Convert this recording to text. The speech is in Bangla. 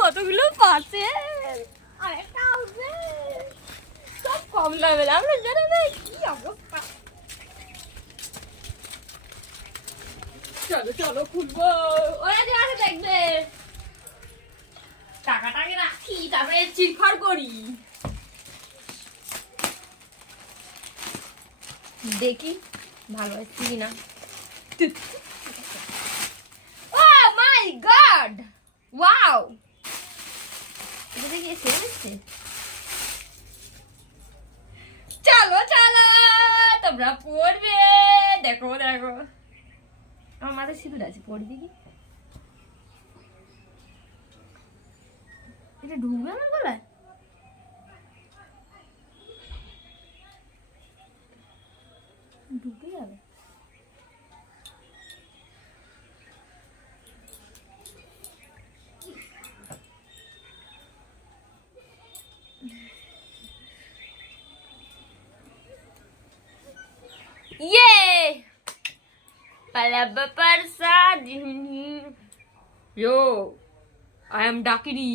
কতগুলো পাশে আরেকটা আসবে, সব কম দামে আমরা জানো না কি অবস্থা। চলো চলো খুলবো, ওরা যে আছে দেখবে, টাকাটাকে রাখি তারপরে চিরফার করি। দেখি ভালো আছে কিনা। Oh my god! Wow! এটা দেখি সেরা হচ্ছে। চলো চলো তোমরা পড়বে, দেখো দেখো আমার মাথায় সিঁদুর আছে, পড়বি কি? এটা ঢুকবে আমার গলায়? ঢুকে যাবে। Yay! Palaba parsa dini. Yo, I am Dakiri.